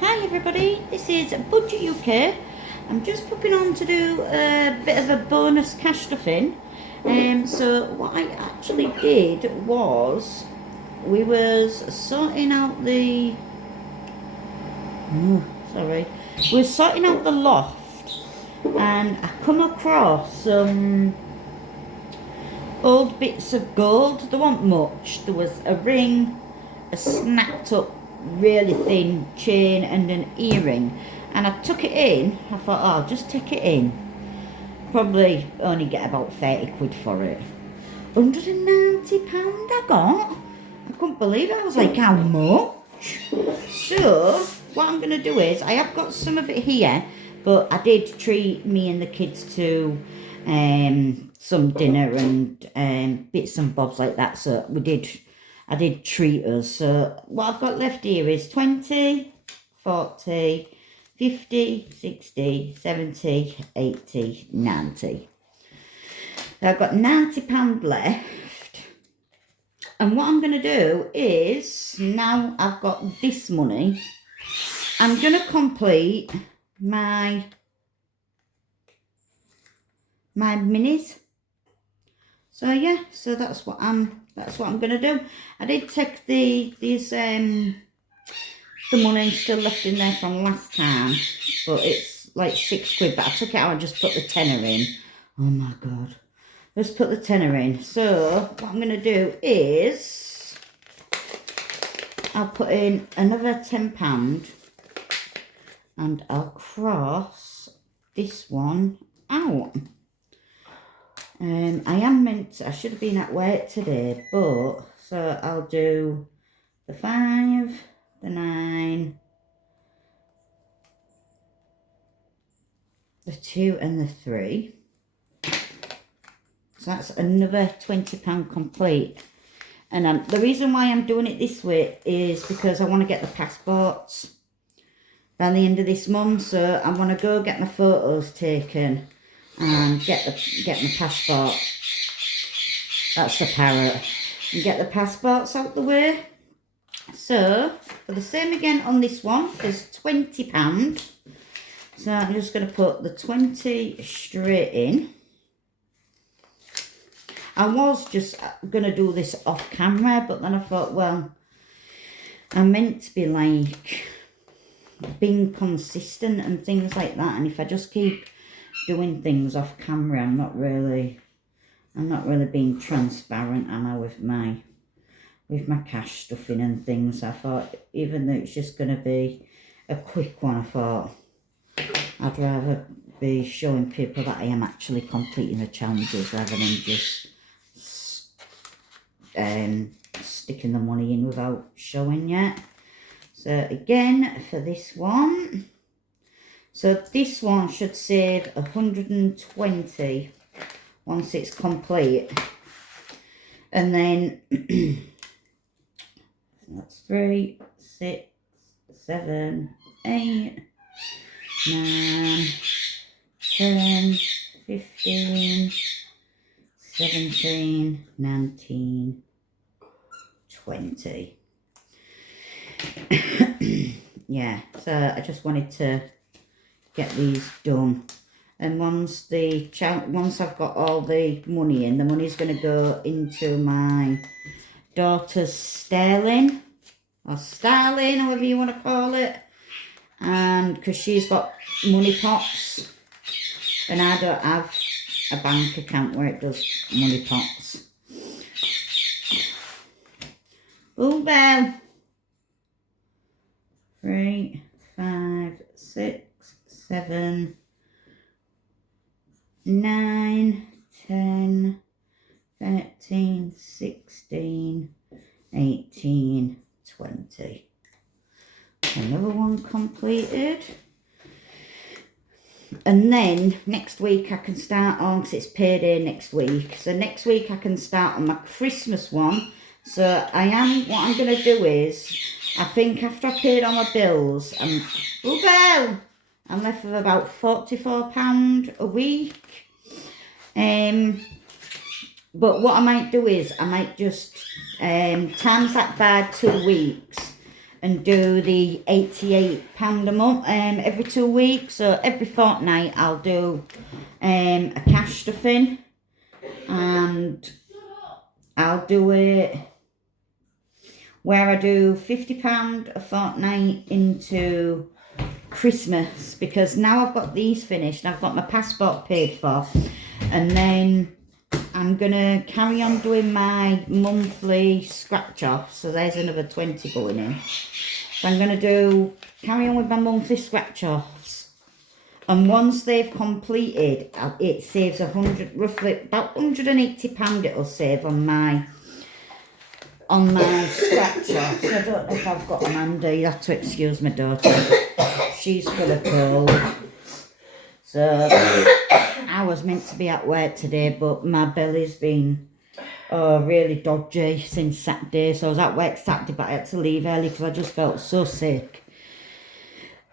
Hi everybody, this is Budget UK. I'm just popping on to do a bit of a bonus cash stuffing. So what I actually did was we was sorting out the sorry, we were sorting out the loft, and I come across some old bits of gold. There wasn't much. There was a ring, a snapped up really thin chain and an earring, and I took it in. I thought, oh, I'll just take it in, probably only get about 30 quid for it. £190 I got. I couldn't believe it. I was like, how much? So what I'm going to do is, I have got some of it here, but I did treat me and the kids to some dinner and bits and bobs like that. So I did treat us. So what I've got left here is 20, 40, 50, 60, 70, 80, 90. So I've got £90 left. And what I'm going to do is, now I've got this money, I'm going to complete my minis. So yeah, so that's what I'm gonna do. I did take the money still left in there from last time, but it's like 6 quid. But I took it out and just put the tenner in. Oh my god, let's put the tenner in. So what I'm gonna do is I'll put in another £10, and I'll cross this one out. I should have been at work today, but, so I'll do the 5, the 9, the 2 and the 3. So that's another £20 complete. And the reason why I'm doing it this way is because I want to get the passports by the end of this month. So I want to go get my photos taken and get my passport. That's the parrot. And get the passports out the way. So for the same again on this one, there's £20. So I'm just going to put the 20 straight in. I was just going to do this off camera, but then I thought, well, I'm meant to be like being consistent and things like that, and if I just keep doing things off camera, I'm not really being transparent, am I, with my cash stuffing and things. I thought, even though it's just going to be a quick one, I thought I'd rather be showing people that I am actually completing the challenges rather than just sticking the money in without showing yet. So again, for this one, so this one should save 120 once it's complete. And then that's 3, 6, 7, 8, 9, 10, 15, 17, 19, 20. Yeah, so I just wanted to get these done. And once I've got all the money in, the money's going to go into my daughter's sterling, or starling, however you want to call it. And because she's got money pots, and I don't have a bank account where it does money pots. Bluebell. 3, 5, 6, 7, 9, 10, 13, 16, 18, 20. Another one completed. And then next week I can start on, because it's payday next week. So next week I can start on my Christmas one. So what I'm going to do is, I think after I paid all my bills, I'm left with about £44 a week. But what I might do is, I might just times that by 2 weeks and do the £88 a month every 2 weeks. So every fortnight I'll do a cash stuffing, and I'll do it where I do £50 a fortnight into Christmas, because now I've got these finished and I've got my passport paid for, and then I'm gonna carry on doing my monthly scratch off. So there's another 20 going in. So I'm gonna carry on with my monthly scratch offs, and once they've completed, it saves roughly about £180 it'll save on my scratch off. So I don't know if I've got them handy. You have to excuse my daughter. She's full of cold. So I was meant to be at work today, but my belly's been really dodgy since Saturday. So I was at work Saturday, but I had to leave early because I just felt so sick.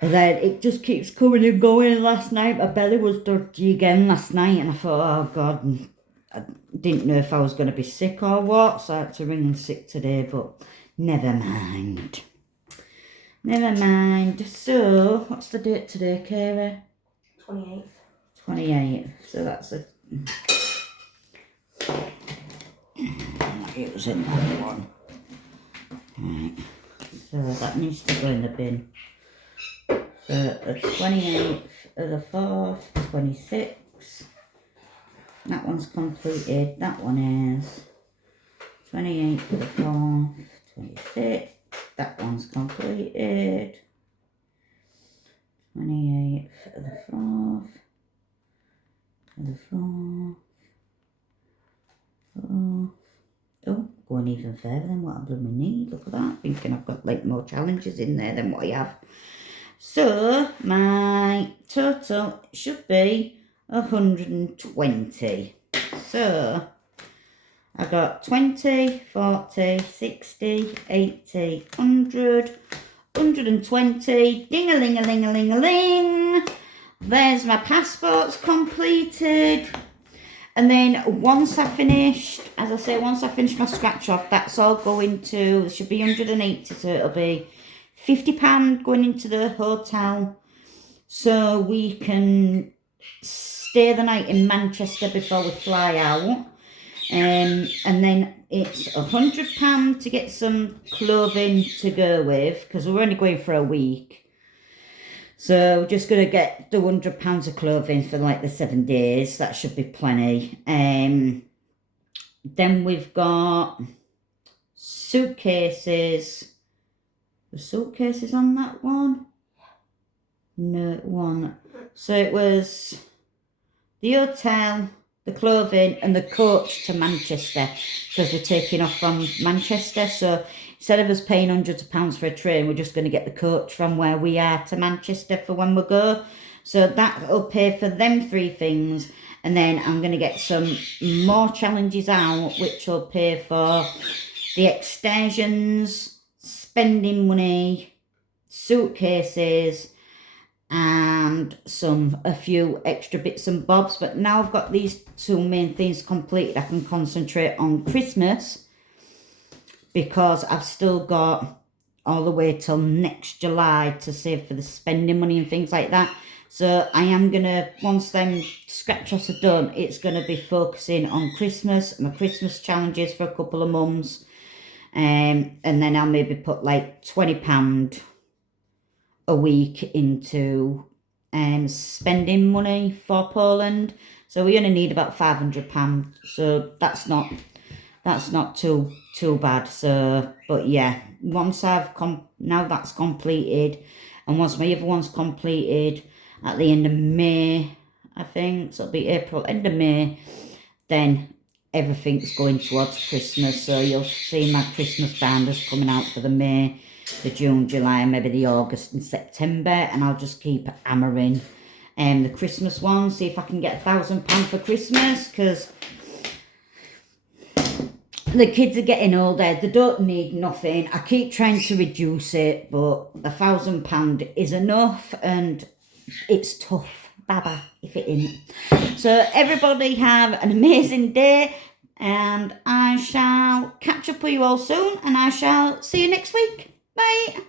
And then it just keeps coming and going. Last night my belly was dodgy again last night, and I thought, oh God, and I didn't know if I was going to be sick or what, so I had to ring in sick today, but never mind. Never mind. So, what's the date today, Kara? 28th. 28th. So that's a... It was in that one. Right. So that needs to go in the bin. So the 28th of the 4th, 26th. That one's completed. That one is 28th of the 4th, 26th. That one's completed. 28th of the 4th, of the 4th. Oh, going even further than what I blooming need. Look at that. Thinking I've got like more challenges in there than what I have. So my total should be 120. So I got 20, 40, 60, 80, 100, 120. Ding-a-ling-a-ling-a-ling-a-ling. There's my passports completed. And then once I finished, as I say, once I finish my scratch off, that's all going to, it should be 180, so it'll be £50 going into the hotel, so we can stay the night in Manchester before we fly out. And then it's £100 to get some clothing to go with, because we're only going for a week. So we're just going to get the £100 of clothing for like the 7 days. That should be plenty. Then we've got suitcases. The suitcases on that one? No, one. So it was the hotel, the clothing, and the coach to Manchester, because we're taking off from Manchester. So instead of us paying hundreds of pounds for a train, we're just going to get the coach from where we are to Manchester for when we go. So that'll pay for them 3 things. And then I'm going to get some more challenges out, which will pay for the excursions, spending money, suitcases, and a few extra bits and bobs. But now I've got these 2 main things completed, I can concentrate on Christmas, because I've still got all the way till next July to save for the spending money and things like that. So I am going to, once them scratch-offs are done, it's going to be focusing on Christmas, my Christmas challenges for a couple of months. And then I'll maybe put like £20 a week into spending money for Poland. So we only need about £500. So that's not too bad. So, but yeah, once now that's completed, and once my other one's completed at the end of May, I think, so it'll be April, end of May, then everything's going towards Christmas. So you'll see my Christmas binders coming out for the May, the June, July, maybe the August and September, and I'll just keep hammering the Christmas one, see if I can get £1,000 for Christmas, because the kids are getting older, they don't need nothing. I keep trying to reduce it, but £1,000 is enough, and it's tough, baba, if it isn't. So everybody have an amazing day, and I shall catch up with you all soon, and I shall see you next week. Bye. Bye.